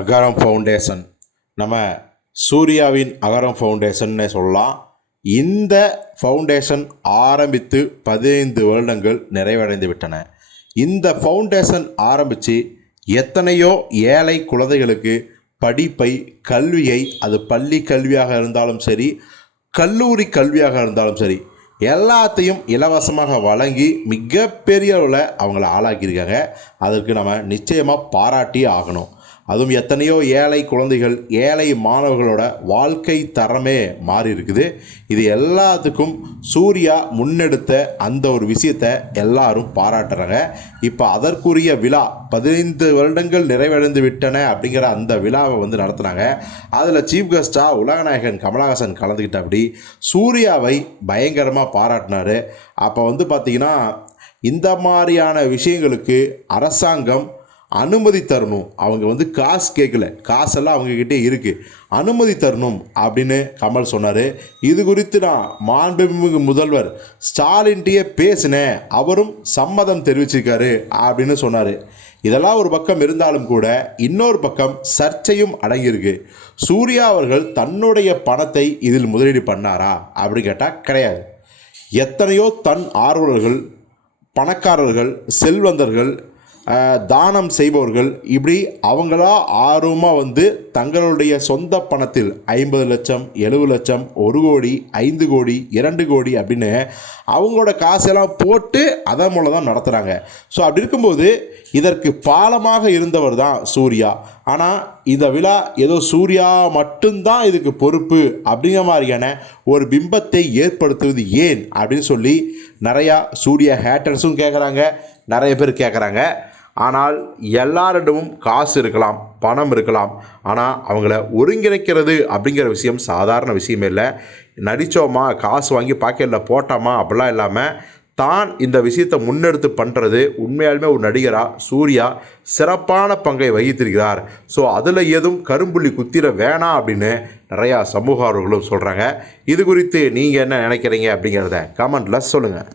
அகாரம் ஃபவுண்டேஷன். நம்ம சூர்யாவின் அகாரம் ஃபவுண்டேஷன்னே சொல்லலாம். இந்த ஃபவுண்டேஷன் ஆரம்பித்து பதினைந்து வருடங்கள் நிறைவடைந்து விட்டன. இந்த ஃபவுண்டேஷன் ஆரம்பித்து எத்தனையோ ஏழை குழந்தைகளுக்கு படிப்பை கல்வியை அது பள்ளி கல்வியாக இருந்தாலும் சரி கல்லூரி கல்வியாக இருந்தாலும் சரி எல்லாத்தையும் இலவசமாக வழங்கி மிகப்பெரிய அளவில் அவங்கள ஆளாக்கியிருக்காங்க. அதற்கு நம்ம நிச்சயமாக பாராட்டி ஆகணும். அதுவும் எத்தனையோ ஏழை குழந்தைகள் ஏழை மாணவர்களோட வாழ்க்கை தரமே மாறி இருக்குது இது எல்லாத்துக்கும் சூர்யா முன்னெடுத்த அந்த ஒரு விஷயத்தை எல்லாரும் பாராட்டுறாங்க. இப்போ அதற்குரிய விழா பதினைந்து வருடங்கள் நிறைவடைந்து விட்டன அப்படிங்கிற அந்த விழாவை வந்து நடத்துனாங்க. அதில் சீஃப் கெஸ்டாக உலகநாயகன் கமலஹாசன் கலந்துக்கிட்ட அப்படி சூர்யாவை பயங்கரமாக பாராட்டினார். அப்போ வந்து பார்த்திங்கன்னா இந்த மாதிரியான விஷயங்களுக்கு அரசாங்கம் அனுமதி தரணும். அவங்க வந்து காசு கேட்கல காசெல்லாம் அவங்கக்கிட்டே இருக்குது அனுமதி தரணும் அப்படின்னு கமல் சொன்னார். இது குறித்து நான் மாண்புமிகு முதல்வர் ஸ்டாலின்கிட்டயே பேசினேன். அவரும் சம்மதம் தெரிவிச்சிருக்காரு அப்படின்னு சொன்னார். இதெல்லாம் ஒரு பக்கம் இருந்தாலும் கூட இன்னொரு பக்கம் சர்ச்சையும் அடங்கியிருக்கு. சூர்யா அவர்கள் தன்னுடைய பணத்தை இதில் முதலீடு பண்ணாரா அப்படின்னு கேட்டால் கிடையாது. எத்தனையோ தன் ஆர்வலர்கள் பணக்காரர்கள் செல்வந்தர்கள் தானம் செய்பவர்கள் இப்படி அவங்களா ஆர்வமாக வந்து தங்களுடைய சொந்த பணத்தில் ஐம்பது லட்சம் எழுபது லட்சம் ஒரு கோடி ஐந்து கோடி இரண்டு கோடி அப்படின்னு அவங்களோட காசெல்லாம் போட்டு அதன் மூலம் தான் நடத்துகிறாங்க ஸோ அப்படி இருக்கும்போது இதற்கு பாலமாக இருந்தவர் தான் சூர்யா. ஆனால் இந்த விழா ஏதோ சூர்யா மட்டும்தான் இதுக்கு பொறுப்பு அப்படிங்கிற மாதிரியான ஒரு பிம்பத்தை ஏற்படுத்துவது ஏன் அப்படின்னு சொல்லி நிறையா சூர்யா ஹேட்டர்ஸும் கேட்குறாங்க நிறைய பேர் கேட்குறாங்க ஆனால் எல்லாரிடமும் காசு இருக்கலாம் பணம் இருக்கலாம். ஆனால் அவங்கள ஒருங்கிணைக்கிறது அப்படிங்கிற விஷயம் சாதாரண விஷயமே இல்லை. நடித்தோமா காசு வாங்கி பாக்கெட்டில் போட்டோமா அப்படிலாம் இல்லாமல் தான் இந்த விஷயத்தை முன்னெடுத்து பண்ணுறது உண்மையாலுமே ஒரு நடிகராக சூர்யா சிறப்பான பங்கை வகித்திருக்கிறார். ஸோ அதில் எதுவும் கரும்புள்ளி குத்திர வேணாம் அப்படின்னு நிறையா சமூக ஆர்வலர்களும் சொல்கிறாங்க இது குறித்து நீங்கள் என்ன நினைக்கிறீங்க அப்படிங்கிறத கமெண்டில் சொல்லுங்கள்